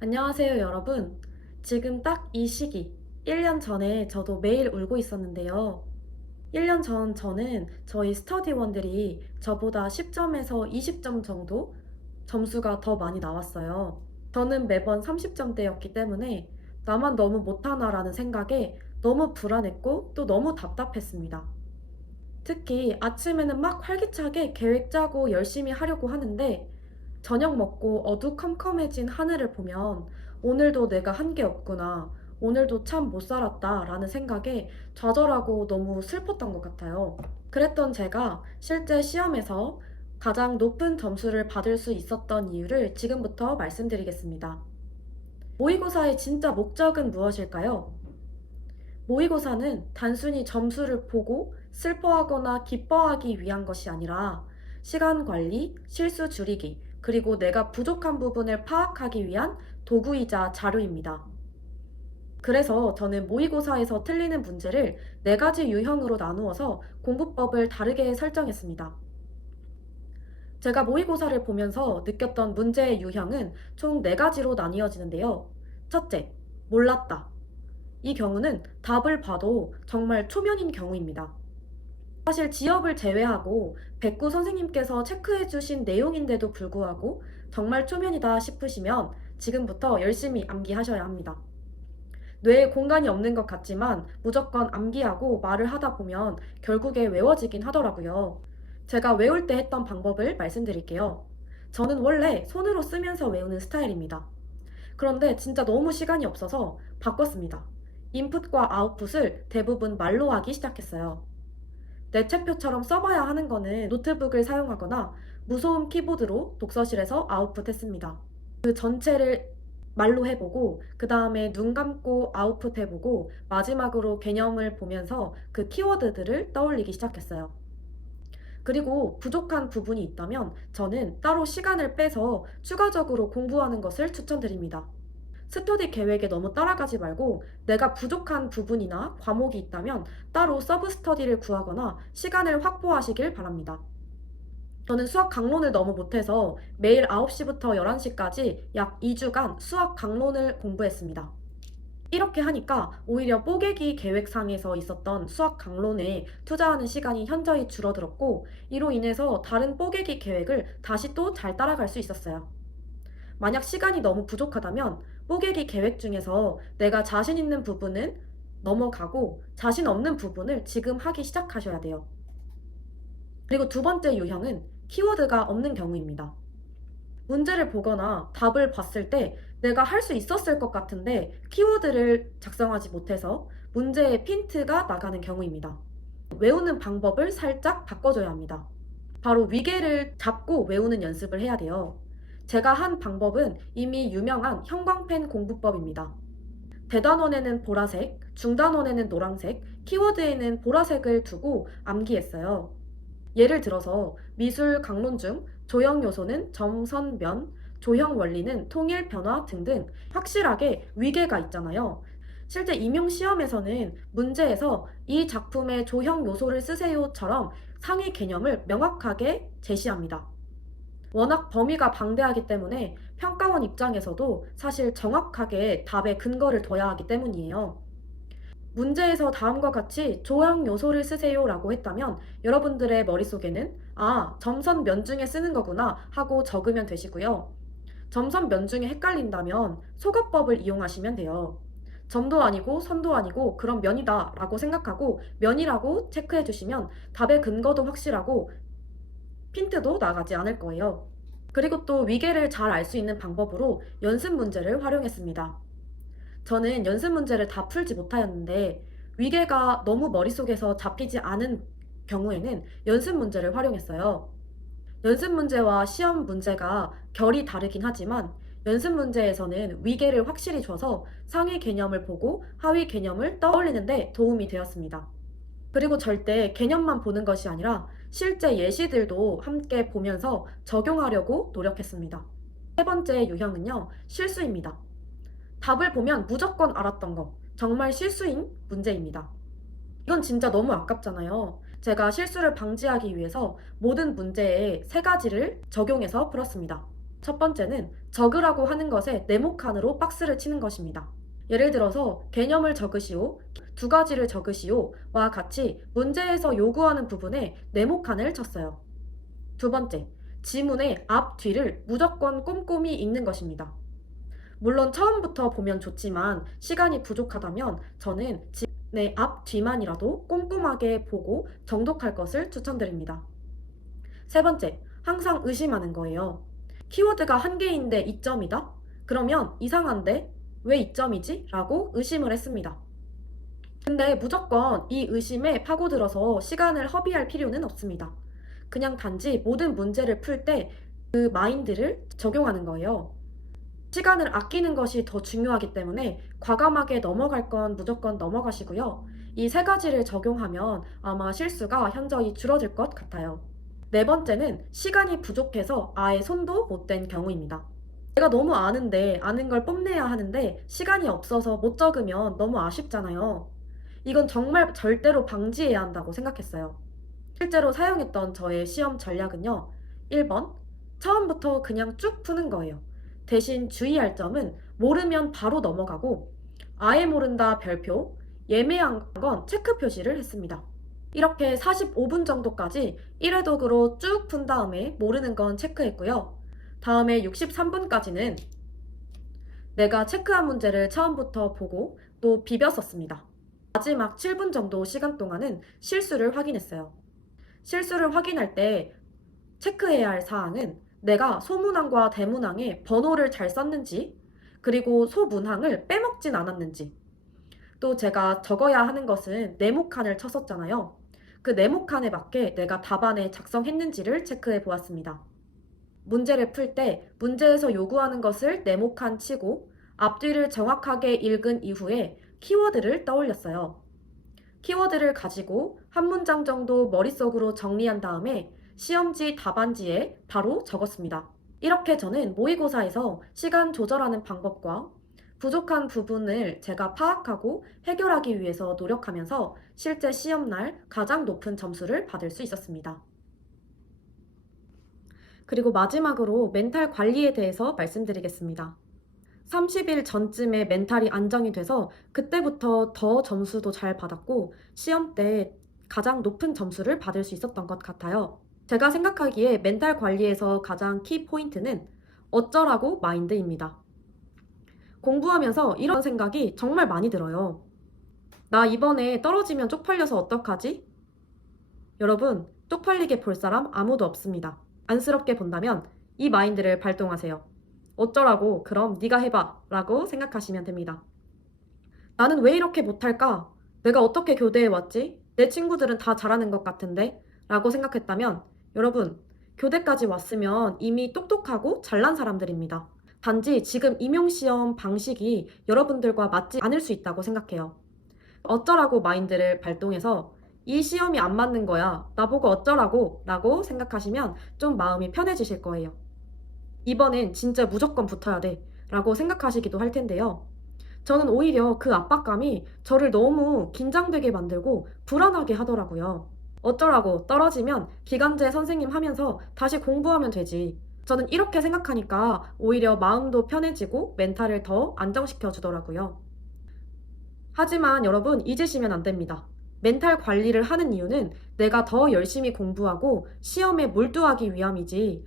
안녕하세요, 여러분. 지금 딱 이 시기, 1년 전에 저도 매일 울고 있었는데요. 1년 전 저는 저희 스터디원들이 저보다 10점에서 20점 정도 점수가 더 많이 나왔어요. 저는 매번 30점대였기 때문에 나만 너무 못하나라는 생각에 너무 불안했고 또 너무 답답했습니다. 특히 아침에는 막 활기차게 계획 짜고 열심히 하려고 하는데 저녁 먹고 어두컴컴해진 하늘을 보면 오늘도 내가 한 게 없구나. 오늘도 참 못 살았다. 라는 생각에 좌절하고 너무 슬펐던 것 같아요. 그랬던 제가 실제 시험에서 가장 높은 점수를 받을 수 있었던 이유를 지금부터 말씀드리겠습니다. 모의고사의 진짜 목적은 무엇일까요? 모의고사는 단순히 점수를 보고 슬퍼하거나 기뻐하기 위한 것이 아니라 시간 관리, 실수 줄이기, 그리고 내가 부족한 부분을 파악하기 위한 도구이자 자료입니다. 그래서 저는 모의고사에서 틀리는 문제를 4가지 유형으로 나누어서 공부법을 다르게 설정했습니다. 제가 모의고사를 보면서 느꼈던 문제의 유형은 총 4가지로 나뉘어지는데요. 첫째, 몰랐다. 이 경우는 답을 봐도 정말 초면인 경우입니다. 사실 지역을 제외하고 백구 선생님께서 체크해 주신 내용인데도 불구하고 정말 초면이다 싶으시면 지금부터 열심히 암기하셔야 합니다. 뇌에 공간이 없는 것 같지만 무조건 암기하고 말을 하다 보면 결국에 외워지긴 하더라고요. 제가 외울 때 했던 방법을 말씀드릴게요. 저는 원래 손으로 쓰면서 외우는 스타일입니다. 그런데 진짜 너무 시간이 없어서 바꿨습니다. 인풋과 아웃풋을 대부분 말로 하기 시작했어요. 내체표처럼 써봐야 하는 거는 노트북을 사용하거나 무소음 키보드로 독서실에서 아웃풋했습니다. 그 전체를 말로 해보고 그 다음에 눈 감고 아웃풋 해보고 마지막으로 개념을 보면서 그 키워드들을 떠올리기 시작했어요. 그리고 부족한 부분이 있다면 저는 따로 시간을 빼서 추가적으로 공부하는 것을 추천드립니다. 스터디 계획에 너무 따라가지 말고 내가 부족한 부분이나 과목이 있다면 따로 서브 스터디를 구하거나 시간을 확보하시길 바랍니다. 저는 수학 강론을 너무 못해서 매일 9시부터 11시까지 약 2주간 수학 강론을 공부했습니다. 이렇게 하니까 오히려 뽀개기 계획상에서 있었던 수학 강론에 투자하는 시간이 현저히 줄어들었고 이로 인해서 다른 뽀개기 계획을 다시 또 잘 따라갈 수 있었어요. 만약 시간이 너무 부족하다면 뽀개기 계획 중에서 내가 자신 있는 부분은 넘어가고 자신 없는 부분을 지금 하기 시작하셔야 돼요. 그리고 두 번째 유형은 키워드가 없는 경우입니다. 문제를 보거나 답을 봤을 때 내가 할 수 있었을 것 같은데 키워드를 작성하지 못해서 문제의 핀트가 나가는 경우입니다. 외우는 방법을 살짝 바꿔줘야 합니다. 바로 위계를 잡고 외우는 연습을 해야 돼요. 제가 한 방법은 이미 유명한 형광펜 공부법입니다. 대단원에는 보라색, 중단원에는 노란색, 키워드에는 보라색을 두고 암기했어요. 예를 들어서 미술 강론 중 조형 요소는 점, 선, 면, 조형 원리는 통일, 변화 등등 확실하게 위계가 있잖아요. 실제 임용 시험에서는 문제에서 이 작품의 조형 요소를 쓰세요처럼 상위 개념을 명확하게 제시합니다. 워낙 범위가 방대하기 때문에 평가원 입장에서도 사실 정확하게 답에 근거를 둬야 하기 때문이에요. 문제에서 다음과 같이 조형 요소를 쓰세요 라고 했다면 여러분들의 머릿속에는 점선 면 중에 쓰는 거구나 하고 적으면 되시고요. 점선 면 중에 헷갈린다면 소거법을 이용하시면 돼요. 점도 아니고 선도 아니고 그럼 면이다 라고 생각하고 면이라고 체크해 주시면 답의 근거도 확실하고 핀트도 나가지 않을 거예요. 그리고 또 위계를 잘 알 수 있는 방법으로 연습 문제를 활용했습니다. 저는 연습 문제를 다 풀지 못하였는데 위계가 너무 머릿속에서 잡히지 않은 경우에는 연습 문제를 활용했어요. 연습 문제와 시험 문제가 결이 다르긴 하지만 연습 문제에서는 위계를 확실히 줘서 상위 개념을 보고 하위 개념을 떠올리는데 도움이 되었습니다. 그리고 절대 개념만 보는 것이 아니라 실제 예시들도 함께 보면서 적용하려고 노력했습니다. 세 번째 유형은요, 실수입니다. 답을 보면 무조건 알았던 거, 정말 실수인 문제입니다. 이건 진짜 너무 아깝잖아요. 제가 실수를 방지하기 위해서 모든 문제에 3가지를 적용해서 풀었습니다. 첫 번째는 적으라고 하는 것에 네모칸으로 박스를 치는 것입니다. 예를 들어서 개념을 적으시오, 두 가지를 적으시오와 같이 문제에서 요구하는 부분에 네모칸을 쳤어요. 두 번째, 지문의 앞, 뒤를 무조건 꼼꼼히 읽는 것입니다. 물론 처음부터 보면 좋지만 시간이 부족하다면 저는 지문의 앞, 뒤만이라도 꼼꼼하게 보고 정독할 것을 추천드립니다. 세 번째, 항상 의심하는 거예요. 키워드가 한 개인데 2점이다? 그러면 이상한데 왜 2점이지? 라고 의심을 했습니다. 근데 무조건 이 의심에 파고들어서 시간을 허비할 필요는 없습니다. 그냥 단지 모든 문제를 풀 때 그 마인드를 적용하는 거예요. 시간을 아끼는 것이 더 중요하기 때문에 과감하게 넘어갈 건 무조건 넘어가시고요. 이 세 가지를 적용하면 아마 실수가 현저히 줄어들 것 같아요. 네 번째는 시간이 부족해서 아예 손도 못 댄 경우입니다. 내가 너무 아는데 아는 걸 뽐내야 하는데 시간이 없어서 못 적으면 너무 아쉽잖아요. 이건 정말 절대로 방지해야 한다고 생각했어요. 실제로 사용했던 저의 시험 전략은요. 1번, 처음부터 그냥 쭉 푸는 거예요. 대신 주의할 점은 모르면 바로 넘어가고 아예 모른다 별표, 예매한 건 체크 표시를 했습니다. 이렇게 45분 정도까지 1회독으로 쭉 푼 다음에 모르는 건 체크했고요. 다음에 63분까지는 내가 체크한 문제를 처음부터 보고 또 비벼썼습니다. 마지막 7분 정도 시간 동안은 실수를 확인했어요. 실수를 확인할 때 체크해야 할 사항은 내가 소문항과 대문항에 번호를 잘 썼는지, 그리고 소문항을 빼먹진 않았는지, 또 제가 적어야 하는 것은 네모칸을 쳤었잖아요. 그 네모칸에 맞게 내가 답안에 작성했는지를 체크해 보았습니다. 문제를 풀 때 문제에서 요구하는 것을 네모칸 치고 앞뒤를 정확하게 읽은 이후에 키워드를 떠올렸어요. 키워드를 가지고 한 문장 정도 머릿속으로 정리한 다음에 시험지 답안지에 바로 적었습니다. 이렇게 저는 모의고사에서 시간 조절하는 방법과 부족한 부분을 제가 파악하고 해결하기 위해서 노력하면서 실제 시험날 가장 높은 점수를 받을 수 있었습니다. 그리고 마지막으로 멘탈 관리에 대해서 말씀드리겠습니다. 30일 전쯤에 멘탈이 안정이 돼서 그때부터 더 점수도 잘 받았고 시험 때 가장 높은 점수를 받을 수 있었던 것 같아요. 제가 생각하기에 멘탈 관리에서 가장 키 포인트는 어쩌라고 마인드입니다. 공부하면서 이런 생각이 정말 많이 들어요. 나 이번에 떨어지면 쪽팔려서 어떡하지? 여러분, 쪽팔리게 볼 사람 아무도 없습니다. 안쓰럽게 본다면 이 마인드를 발동하세요. 어쩌라고 그럼 네가 해봐 라고 생각하시면 됩니다. 나는 왜 이렇게 못할까? 내가 어떻게 교대에 왔지? 내 친구들은 다 잘하는 것 같은데? 라고 생각했다면 여러분, 교대까지 왔으면 이미 똑똑하고 잘난 사람들입니다. 단지 지금 임용시험 방식이 여러분들과 맞지 않을 수 있다고 생각해요. 어쩌라고 마인드를 발동해서 이 시험이 안 맞는 거야. 나보고 어쩌라고 라고 생각하시면 좀 마음이 편해지실 거예요. 이번엔 진짜 무조건 붙어야 돼 라고 생각하시기도 할 텐데요. 저는 오히려 그 압박감이 저를 너무 긴장되게 만들고 불안하게 하더라고요. 어쩌라고 떨어지면 기간제 선생님 하면서 다시 공부하면 되지. 저는 이렇게 생각하니까 오히려 마음도 편해지고 멘탈을 더 안정시켜 주더라고요. 하지만 여러분 잊으시면 안 됩니다. 멘탈 관리를 하는 이유는 내가 더 열심히 공부하고 시험에 몰두하기 위함이지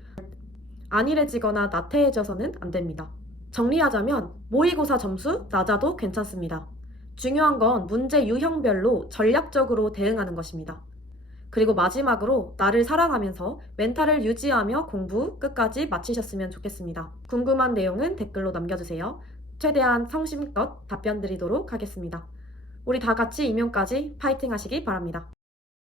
안일해지거나 나태해져서는 안 됩니다. 정리하자면 모의고사 점수 낮아도 괜찮습니다. 중요한 건 문제 유형별로 전략적으로 대응하는 것입니다. 그리고 마지막으로 나를 사랑하면서 멘탈을 유지하며 공부 끝까지 마치셨으면 좋겠습니다. 궁금한 내용은 댓글로 남겨주세요. 최대한 성심껏 답변 드리도록 하겠습니다. 우리 다 같이 임용까지 파이팅 하시기 바랍니다.